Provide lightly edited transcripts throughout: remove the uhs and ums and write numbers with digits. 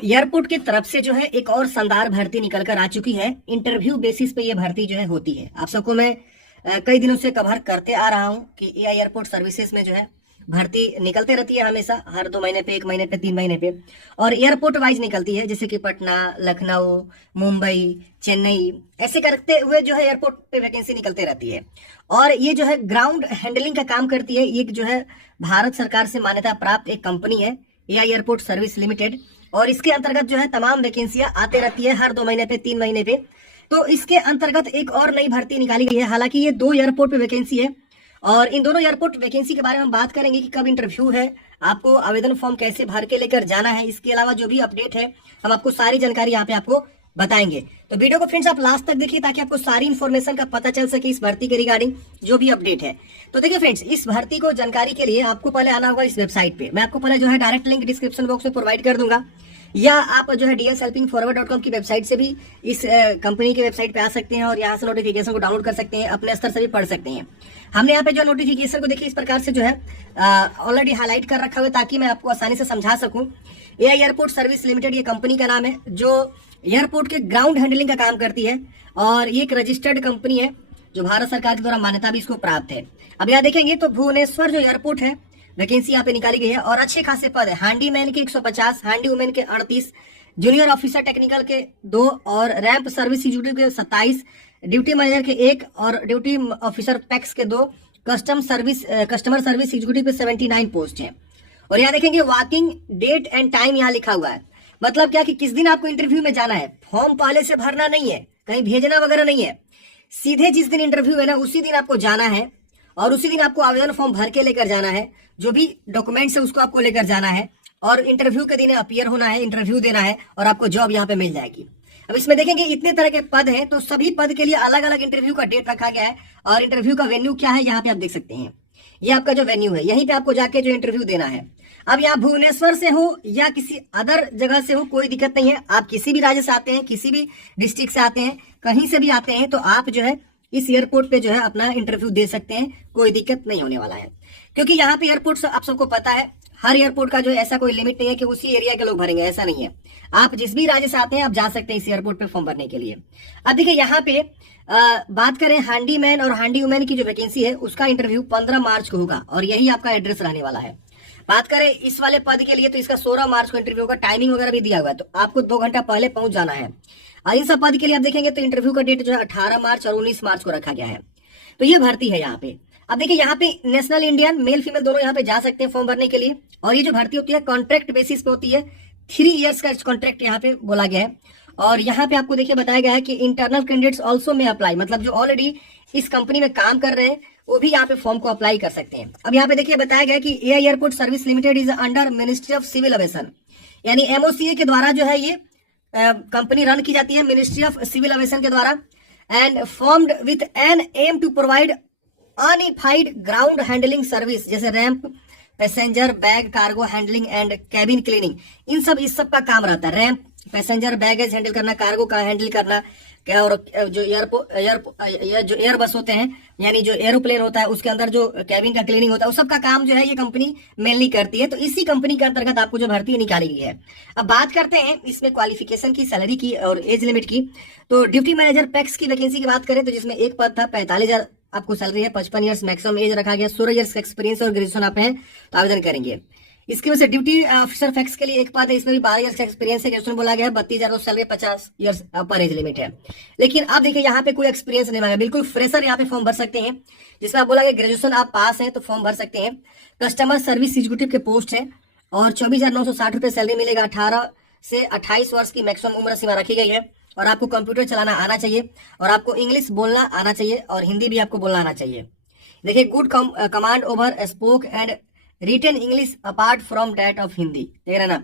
Airport की तरफ से जो है एक और शानदार भर्ती निकल कर आ चुकी है। इंटरव्यू बेसिस पे ये भर्ती जो है होती है। आप सबको मैं कई दिनों से कवर करते आ रहा हूँ कि एआई एयरपोर्ट सर्विसेज में जो है भर्ती निकलते रहती है हमेशा, हर 2 महीने पे, 1 महीने पे, 3 महीने पे, और एयरपोर्ट वाइज निकलती है, जैसे कि पटना, लखनऊ, मुंबई, चेन्नई, ऐसे करते हुए जो है एयरपोर्ट पे वैकेंसी निकलते रहती है। और ये जो है ग्राउंड हैंडलिंग का काम करती है। ये जो है भारत सरकार से मान्यता प्राप्त एक कंपनी है, एआई एयरपोर्ट सर्विस लिमिटेड, और इसके अंतर्गत जो है तमाम वैकेंसियां आते रहती है हर 2 महीने पे, 3 महीने पे। तो इसके अंतर्गत एक और नई भर्ती निकाली गई है। हालांकि ये 2 एयरपोर्ट पे वैकेंसी है, और इन दोनों एयरपोर्ट वैकेंसी के बारे में हम बात करेंगे कि कब इंटरव्यू है, आपको आवेदन फॉर्म कैसे भर के लेकर जाना है। इसके अलावा जो भी अपडेट है हम आपको सारी जानकारी यहाँ पे आपको बताएंगे। तो वीडियो को फ्रेंड्स आप लास्ट तक देखिए ताकि आपको सारी इन्फॉर्मेशन का पता चल सके इस भर्ती के रिगार्डिंग जो भी अपडेट है। तो देखिए फ्रेंड्स, इस भर्ती को जानकारी के लिए आपको पहले आना होगा इस वेबसाइट पे। मैं आपको पहले जो है डायरेक्ट लिंक डिस्क्रिप्शन बॉक्स में प्रोवाइड कर दूंगा, या आप जो है dshelpingforward.com की वेबसाइट से भी इस कंपनी की वेबसाइट पे आ सकते हैं और यहाँ से नोटिफिकेशन को डाउनलोड कर सकते हैं, अपने स्तर से भी पढ़ सकते हैं। हमने यहाँ पे जो नोटिफिकेशन को देखिए इस प्रकार से जो है ऑलरेडी हाईलाइट कर रखा हुआ ताकि मैं आपको आसानी से समझा सकूं। एआई एयरपोर्ट सर्विस लिमिटेड ये कंपनी का नाम है जो एयरपोर्ट के ग्राउंड हैंडलिंग का काम करती है, और ये एक रजिस्टर्ड कंपनी है जो भारत सरकार के द्वारा मान्यता भी इसको प्राप्त है। अब यहाँ देखेंगे तो भुवनेश्वर जो एयरपोर्ट है वैकेंसी यहाँ पे निकाली गई है, और अच्छे खासे पद है। हैंडी मैन के 150, हैंडी वुमेन के 38, जूनियर ऑफिसर टेक्निकल के 2, और रैंप सर्विस एग्जीक्यूटिव के 27, ड्यूटी मैनेजर के 1, और ड्यूटी ऑफिसर पैक्स के 2, कस्टमर सर्विस एग्जीक्यूटिव पे 79 पोस्ट है। और यहाँ देखेंगे वॉकिंग डेट एंड टाइम यहाँ लिखा हुआ है। मतलब क्या कि किस दिन आपको इंटरव्यू में जाना है। फॉर्म पहले से भरना नहीं है, कहीं भेजना वगैरह नहीं है, सीधे जिस दिन इंटरव्यू है ना उसी दिन आपको जाना है, और उसी दिन आपको आवेदन फॉर्म भर के लेकर जाना है। जो भी डॉक्यूमेंट्स है उसको आपको लेकर जाना है, और इंटरव्यू के दिन अपीयर होना है, इंटरव्यू देना है, और आपको जॉब यहाँ पे मिल जाएगी। अब इसमें देखेंगे इतने तरह के पद हैं, तो सभी पद के लिए अलग अलग इंटरव्यू का डेट रखा गया है, और इंटरव्यू का वेन्यू क्या है यहाँ पे आप देख सकते हैं। ये आपका जो वेन्यू है, यहीं पे आपको जाके जो इंटरव्यू देना है। अब यहाँ भुवनेश्वर से हो या किसी अदर जगह से हो कोई दिक्कत नहीं है। आप किसी भी राज्य से आते हैं, किसी भी डिस्ट्रिक्ट से आते हैं, कहीं से भी आते हैं, तो आप जो है इस एयरपोर्ट पे जो है अपना इंटरव्यू दे सकते हैं, कोई दिक्कत नहीं होने वाला है। क्योंकि यहाँ पे एयरपोर्ट आप सबको पता है, हर एयरपोर्ट का जो है ऐसा कोई लिमिट नहीं है कि उसी एरिया के लोग भरेंगे, ऐसा नहीं है। आप जिस भी राज्य से आते हैं आप जा सकते हैं इस एयरपोर्ट पे फॉर्म भरने के लिए। अब देखिए यहाँ पे बात करें हैंडी मैन और हैंडी वुमेन की जो वैकेंसी है उसका इंटरव्यू 15 मार्च को होगा, और यही आपका एड्रेस रहने वाला है। बात करें इस वाले पद के लिए तो इसका 16 मार्च को इंटरव्यू होगा। टाइमिंग वगैरह भी दिया हुआ है, तो आपको 2 घंटा पहले पहुंच जाना है। और इन सब पद के लिए आप देखेंगे तो इंटरव्यू का डेट जो है 18 मार्च और 19 मार्च को रखा गया है। तो ये भर्ती है यहाँ पे। अब देखिए यहाँ पे नेशनल इंडियन मेल फीमेल दोनों यहाँ पे जा सकते हैं फॉर्म भरने के लिए। और ये जो भर्ती होती है कॉन्ट्रैक्ट बेसिस पे होती है, 3 इयर्स का कॉन्ट्रैक्ट यहाँ पे बोला गया है। और यहाँ पे आपको देखिए बताया गया है कि इंटरनल कैंडिडेट्स ऑल्सो में अप्लाई, मतलब जो ऑलरेडी इस कंपनी में काम कर रहे हैं वो भी यहाँ पे फॉर्म को अप्लाई कर सकते हैं। अब यहाँ पे देखिए बताया गया कि AI airport service limited is under ministry of civil aviation, यानी एमओसीए के द्वारा जो है ये कंपनी रन की जाती है, मिनिस्ट्री ऑफ सिविल एविएशन के द्वारा, and formed with an aim to provide unified ground handling service, जैसे ramp, passenger bag cargo handling and cabin cleaning. इस सब का काम रहता है। रैंप, पैसेंजर बैगेज हैंडल करना, कार्गो का हैंडल करना, क्या, और जो जो एयर बस होते हैं, यानी जो एरोप्लेन होता है उसके अंदर जो कैबिन का क्लीनिंग होता है, उस सब का काम जो है ये कंपनी मेनली करती है। तो इसी कंपनी के अंतर्गत आपको जो भर्ती निकाली गई है। अब बात करते हैं इसमें क्वालिफिकेशन की, सैलरी की और एज लिमिट की। तो ड्यूटी मैनेजर पैक्स की वैकेंसी की बात करें तो जिसमें एक पद था, 45,000 आपको सैलरी है, 55 ईयर्स मैक्सिमम एज रखा गया, 16 ईयर्स का एक्सपीरियंस और ग्रेजुएशन आप हैं तो आवेदन करेंगे। इसकी वजह से ड्यूटी ऑफिसर फैक्स के लिए एक पद है, इसमें भी 12 ईयर्स का एक्सपीरियंस है, ग्रेजुएशन बोला गया है, 32,000 सैलरी, 50 ईयर्स अपर एज लिमिट है। लेकिन आप देखिए यहाँ पे कोई एक्सपीरियंस नहीं मांगा, बिल्कुल फ्रेशर यहाँ पे फॉर्म भर सकते हैं। जिसमें आप बोला कि ग्रेजुएशन आप पास हैं तो फॉर्म भर सकते हैं। कस्टमर सर्विस एग्जीक्यूटिव के पोस्ट है, और 24,960 रुपए सैलरी मिलेगा। 18 से 28 वर्ष की मैक्सिमम उम्र सीमा रखी गई है, और आपको कंप्यूटर चलाना आना चाहिए, और आपको इंग्लिश बोलना आना चाहिए, और हिंदी भी आपको बोलना आना चाहिए। देखिए good command over spoke and written English apart from that of Hindi, देख रहे ना।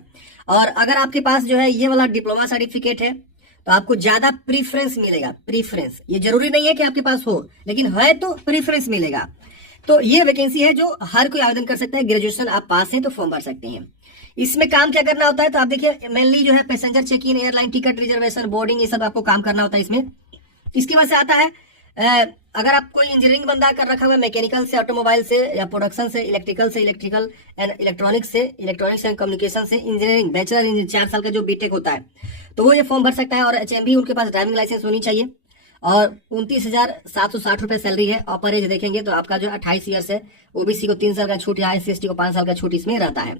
और अगर आपके पास जो है ये वाला डिप्लोमा सर्टिफिकेट है तो आपको ज्यादा प्रीफरेंस मिलेगा। प्रीफरेंस, ये जरूरी नहीं है कि आपके पास हो, लेकिन है तो प्रीफरेंस मिलेगा। तो ये वैकेंसी है जो हर कोई आवेदन कर सकता है। ग्रेजुएशन आप पास हैं तो फॉर्म भर सकते हैं। इसमें काम क्या करना होता है तो आप देखिए मेनली जो है passenger check in, airline ticket reservation, boarding, ये सब आपको काम करना होता है इसमें। इसके बाद से आता है अगर आप कोई इंजीनियरिंग बंदा कर रखा हुआ है, मैकेनिकल से, ऑटोमोबाइल से, या प्रोडक्शन से, electrical and electronics and communication से इंजीनियरिंग, बैचलर इंजीनियरिंग 4 साल का जो बीटेक होता है, तो वो ये फॉर्म भर सकता है। और HMB उनके पास ड्राइविंग लाइसेंस होनी चाहिए। और 29,760 रुपए सैलरी है। अपर एज देखेंगे तो आपका जो 28 ईयर्स है। OBC को 3 साल का छूट, या SC/ST को 5 साल का छूट इसमें रहता है।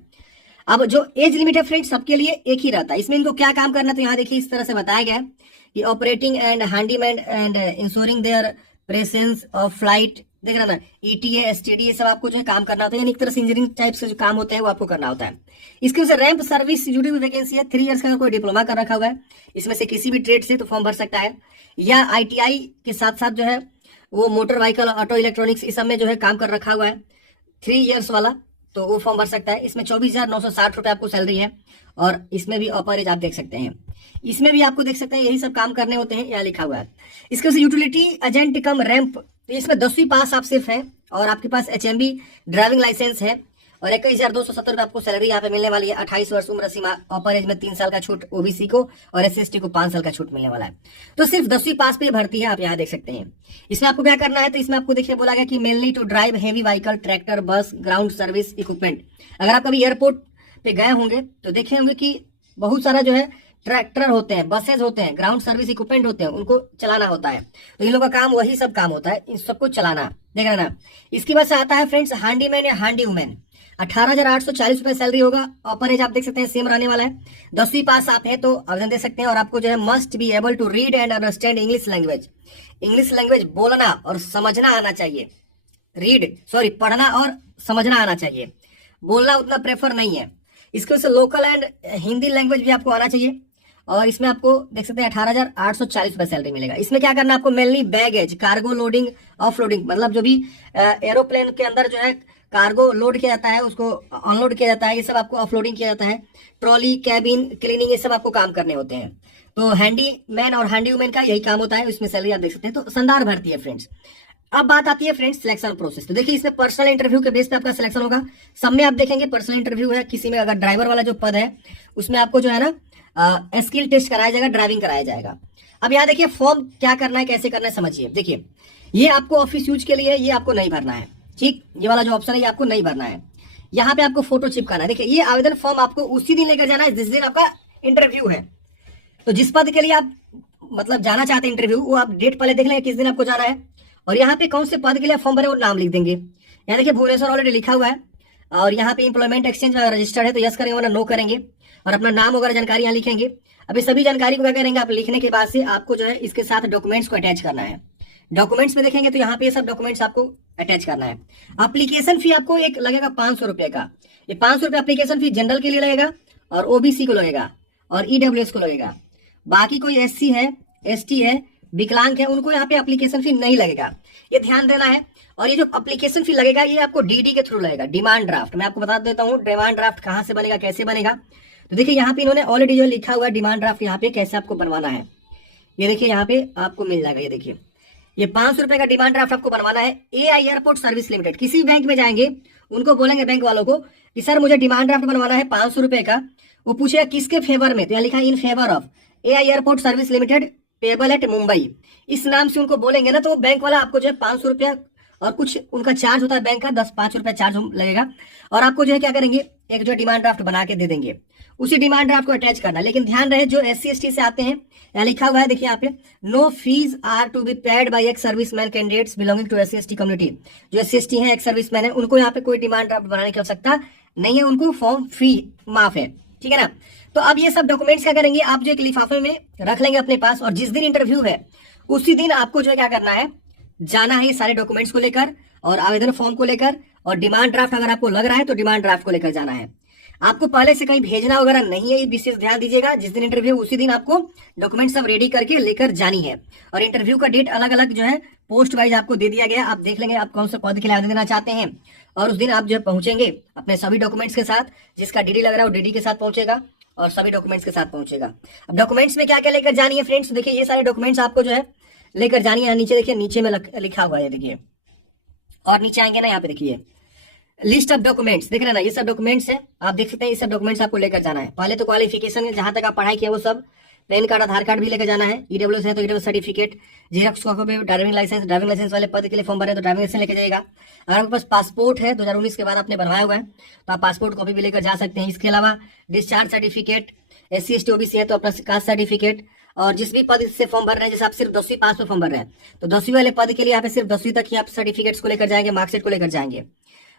अब जो एज लिमिट है फ्रेंड्स सबके लिए एक ही रहता है। इसमें इनको क्या काम करना है, तो यहाँ देखिए इस तरह से बताया गया है कि operating and handyman and ensuring there presence of flight, देख रहे ना, ETA STD ये सब आपको जो है काम करना होता है। यानी एक तरह से इंजीनियरिंग टाइप से जो काम होता है वो आपको करना होता है। इसके वजह रैंप सर्विस ड्यूटी भी वैकेंसी है। 3 इयर्स का अगर कोई डिप्लोमा कर रखा हुआ है इसमें से किसी भी ट्रेड से, तो फॉर्म भर सकता है। या ITI के साथ साथ जो है वो मोटर व्हीकल, ऑटो इलेक्ट्रॉनिक्स इस सब में जो है काम कर रखा हुआ है 3 इयर्स वाला, तो वो फॉर्म भर सकता है। इसमें 24,960 रुपए आपको सैलरी है। और इसमें भी अपर एज आप देख सकते हैं। इसमें भी आपको देख सकते हैं यही सब काम करने होते हैं, यहाँ लिखा हुआ है। इसके से यूटिलिटी एजेंट कम रैंप, तो इसमें 10वीं पास आप सिर्फ है, और आपके पास HMB ड्राइविंग लाइसेंस है, और 21,270 रुपए आपको सैलरी यहाँ पे मिलने वाली है। 28 वर्ष उम्र सीमा, अपर एज में 3 साल का छूट OBC को, और SC/ST को 5 साल का छूट मिलने वाला है। तो सिर्फ 10वीं पास पे भर्ती है, आप यहाँ देख सकते हैं। इसमें आपको क्या करना है, तो इसमें आपको देखिए बोला गया कि mainly to drive heavy vehicle, tractor, bus, ground service equipment. अगर आप कभी एयरपोर्ट पे गए होंगे तो देखे होंगे कि बहुत सारा जो है ट्रैक्टर होते हैं, बसेज होते हैं, ग्राउंड सर्विस इक्विपमेंट होते हैं, उनको चलाना होता है। तो इन लोगों का काम वही सब काम होता है, इन सबको चलाना, देख रहे ना। इसके बाद से आता है फ्रेंड्स हैंडीमैन या हैंडी वुमेन। 18,840 रुपए सैलरी होगा। अपर एज आप देख सकते हैं सेम रहने वाला है। 10वीं पास आप है तो आवेदन दे सकते हैं। और आपको जो है must be able to read and understand English language. English language बोलना और समझना आना चाहिए। पढ़ना और समझना आना चाहिए, बोलना उतना प्रेफर नहीं है। इसके वजह से लोकल एंड हिंदी लैंग्वेज भी आपको आना चाहिए। और इसमें आपको देख सकते हैं 18,840 रुपए सैलरी मिलेगा। इसमें क्या करना है आपको, mainly baggage, cargo loading, offloading, मतलब जो भी एरोप्लेन के अंदर जो है कार्गो लोड किया जाता है उसको अनलोड किया जाता है, ये सब आपको ऑफलोडिंग किया जाता है। ट्रॉली, कैबिन क्लीनिंग, ये सब आपको काम करने होते हैं। तो हैंडी मैन और हैंडी वुमेन का यही काम होता है। इसमें सैलरी आप देख सकते हैं। तो शानदार भर्ती है फ्रेंड्स। अब बात आती है फ्रेंड्स सिलेक्शन प्रोसेस। तो देखिए इसमें पर्सनल इंटरव्यू के बेस पे आपका सिलेक्शन होगा। सब में आप देखेंगे पर्सनल इंटरव्यू है। किसी में अगर ड्राइवर वाला जो पद है उसमें आपको जो है ना स्किल टेस्ट कराया जाएगा, ड्राइविंग कराया जाएगा। अब यहाँ देखिए फॉर्म क्या करना है, कैसे करना है, समझिए। देखिए ये आपको ऑफिस यूज के लिए, ये आपको नहीं भरना है, ठीक। ये वाला जो ऑप्शन है ये आपको नहीं भरना है। यहाँ पे आपको फोटो चिपकाना है। देखिए ये आवेदन फॉर्म आपको उसी दिन लेकर जाना है जिस दिन आपका इंटरव्यू है। तो जिस पद के लिए आप मतलब जाना चाहते हैं इंटरव्यू, वो आप डेट पहले देख लेंगे किस दिन आपको जाना है। और यहाँ पे कौन से पद के लिए फॉर्म भरे वो नाम लिख देंगे। यहाँ देखिए भुवनेश्वर ऑलरेडी लिखा हुआ है। और यहाँ पे इंप्लॉयमेंट एक्सचेंज में रजिस्टर्ड है तो यस करेंगे, वरना नो करेंगे। और अपना नाम वगैरह जानकारी यहाँ लिखेंगे। अब ये सभी जानकारी को क्या करेंगे, आप लिखने के बाद से आपको जो है इसके साथ डॉक्यूमेंट्स को अटैच करना है। डॉक्यूमेंट्स में देखेंगे तो यहाँ पे ये सब डॉक्यूमेंट्स आपको अटैच करना है। एप्लीकेशन फी आपको एक लगेगा 500 रुपए का। ये 500 रुपए एप्लीकेशन फी जनरल के लिए लगेगा, और OBC को लगेगा, और EWS को लगेगा। बाकी कोई SC है, ST है, विकलांग है, उनको यहाँ पे एप्लीकेशन फी नहीं लगेगा, ये ध्यान देना है। और ये जो एप्लीकेशन फी लगेगा ये आपको DD के थ्रू लगेगा, डिमांड ड्राफ्ट। मैं आपको बता देता हूँ डिमांड ड्राफ्ट कहाँ से बनेगा, कैसे बनेगा। तो देखिए यहाँ पे इन्होंने ऑलरेडी जो लिखा हुआ है डिमांड ड्राफ्ट, यहाँ पे कैसे आपको बनवाना है ये देखिए यहाँ पे आपको मिल जाएगा। ये देखिए ये 500 रुपए का डिमांड ड्राफ्ट आपको बनवाना है। AI एयरपोर्ट सर्विस लिमिटेड, किसी बैंक में जाएंगे उनको बोलेंगे बैंक वालों को कि सर मुझे डिमांड ड्राफ्ट बनवाना है 500 रुपए का। वो पूछेगा किसके फेवर में, तो यहाँ लिखा है in favour of AI airport service limited payable eight Mumbai. इस नाम से उनको बोलेंगे ना, तो वो बैंक वाला आपको जो है 500 रुपया और कुछ उनका चार्ज होता है बैंक का, 10-5 रुपया चार्ज लगेगा। और आपको जो है क्या करेंगे, एक जो डिमांड ड्राफ्ट बना के दे देंगे, उसी डिमांड ड्राफ्ट को अटैच करना। लेकिन ध्यान रहे जो SC ST से आते हैं, यहाँ लिखा हुआ है देखिए यहाँ पे, no fees are to be paid by ex serviceman candidates belonging to SC ST community. जो SC ST है, एक्स सर्विसमैन है, उनको यहाँ पे कोई डिमांड ड्राफ्ट बनाने की आवश्यकता नहीं है, उनको फॉर्म फी माफ है, ठीक है ना। तो अब ये सब डॉक्यूमेंट्स क्या करेंगे, आप जो एक लिफाफे में रख लेंगे अपने पास, और जिस दिन इंटरव्यू है उसी दिन आपको जो है क्या करना है, जाना है ये सारे डॉक्यूमेंट्स को लेकर और आवेदन फॉर्म को लेकर, और डिमांड ड्राफ्ट अगर आपको लग रहा है तो डिमांड ड्राफ्ट को लेकर जाना है। आपको पहले से कहीं भेजना वगैरह नहीं है, ये विशेष ध्यान दीजिएगा। जिस दिन इंटरव्यू उसी दिन आपको डॉक्यूमेंट सब रेडी करके लेकर जानी है। और इंटरव्यू का डेट अलग अलग जो है पोस्ट वाइज आपको दे दिया गया, आप देख लेंगे आप कौन सा पद के लिए आवेदन देना चाहते हैं। और उस दिन आप जो है पहुंचेंगे अपने सभी डॉक्यूमेंट्स के साथ, जिसका DD लग रहा है वो DD के साथ पहुंचेगा और सभी डॉक्यूमेंट्स के साथ पहुंचेगा। अब डॉक्यूमेंट्स में क्या क्या लेकर जानी है फ्रेंड्स, देखिए ये सारे डॉक्यूमेंट्स आपको जो है लेकर जानी है। नीचे देखिए, नीचे में लिखा हुआ है देखिए, और नीचे आएंगे ना यहाँ पे देखिए लिस्ट ऑफ डॉक्यूमेंट्स, देख रहे हैं ना, ये सब डॉक्यूमेंट्स है, आप देख सकते हैं ये सब डॉक्यूमेंट्स आपको लेकर जाना है। पहले तो क्वालिफिकेशन जहां तक आप पढ़ाई किया वो सब पैन कार्ड, आधार कार्ड भी लेकर जाना है। ईडब्ल्यूएस है तो EW certificate, xerox copy, driving licence वाले पद के लिए फॉर्म भर रहे हैं तो ड्राइविंग लाइसेंस लेके जाएगा। अगर आपके पास पासपोर्ट है 2019 के बाद आपने बनवाया हुआ है तो आप पासपोर्ट कॉपी भी लेकर जा सकते हैं। इसके अलावा discharge certificate, SC ST OBC है तो अपना कास्ट सर्टिफिकेट, और जिस भी पद से फॉर्म भर रहे हैं, जैसे आप सिर्फ 10वीं पास में फॉर्म भर रहे हैं तो 10वीं वाले पद के लिए यहाँ पे सिर्फ 10वीं तक ही आप सर्टिफिकेट्स को लेकर जाएंगे, मार्कशीट को लेकर जाएंगे।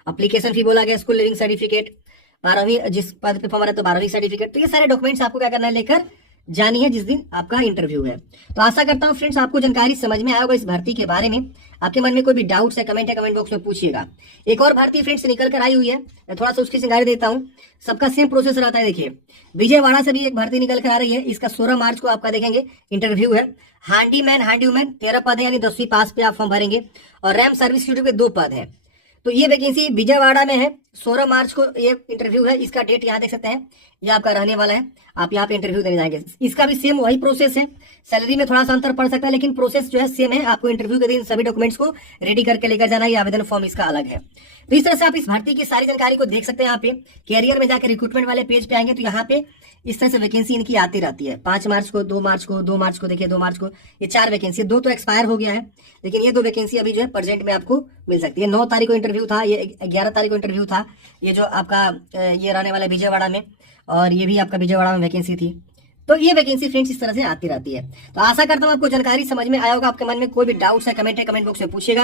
अप्लीकेशन फी बोला गया, स्कूल लिविंग सर्टिफिकेट, 12वीं जिस पद पे फॉर्म भर रहे हैं तो 12वीं सर्टिफिकेट। तो ये सारे डॉक्यूमेंट्स आपको क्या करना है, लेकर जानी है जिस दिन आपका इंटरव्यू है। तो आशा करता हूँ फ्रेंड्स आपको जानकारी समझ में आया होगा इस भर्ती के बारे में। आपके मन में कोई भी डाउट्स है कमेंट बॉक्स में पूछिएगा। एक और भर्ती फ्रेंड्स निकल कर आई हुई है, मैं थोड़ा सा उसकी जानकारी देता हूँ। सबका सेम प्रोसेस रहता है। देखिए विजयवाड़ा से भी एक भर्ती निकल कर आ रही है, इसका 16 मार्च को आपका देखेंगे इंटरव्यू है। हैंडीमैन, हैंडीवुमैन 13 पद है, यानी 10वीं पास पे आप फॉर्म भरेंगे। और रैम सर्विस के 2 पद है। तो ये वैकेंसी विजयवाड़ा में है, 16 मार्च को ये इंटरव्यू है। इसका डेट यहाँ देख सकते हैं, ये आपका रहने वाला है। आप यहाँ पे इंटरव्यू देने जाएंगे। इसका भी सेम वही प्रोसेस है, सैलरी में थोड़ा सा अंतर पड़ सकता है, लेकिन प्रोसेस जो है सेम है। आपको इंटरव्यू के दिन सभी डॉक्यूमेंट्स को रेडी करके लेकर जाना है। आवेदन फॉर्म इसका अलग है। तो इस तरह से आप इस भर्ती की सारी जानकारी को देख सकते हैं। यहाँ पे कैरियर में जाकर रिक्रूटमेंट वाले पेज पे आएंगे तो यहाँ पे इस तरह से वैकेंसी इनकी आती रहती है। 5 मार्च को, 2 मार्च को, 2 मार्च को, देखिए 2 मार्च को ये 4 वैकेंसी, 2 तो एक्सपायर हो गया है, लेकिन ये 2 वैकेंसी अभी जो है प्रेजेंट में आपको मिल सकती है। 9 तारीख को इंटरव्यू था, ये 11 तारीख को इंटरव्यू था, ये जो आपका ये रहने वाला विजयवाड़ा में, और ये भी आपका विजयवाड़ा में वैकेंसी थी। तो ये वैकेंसी फ्रेंड्स इस तरह से आती रहती है। तो आशा करता हूँ आपको जानकारी समझ में आया होगा। आपके मन में कोई भी डाउट्स है कमेंट बॉक्स में पूछिएगा।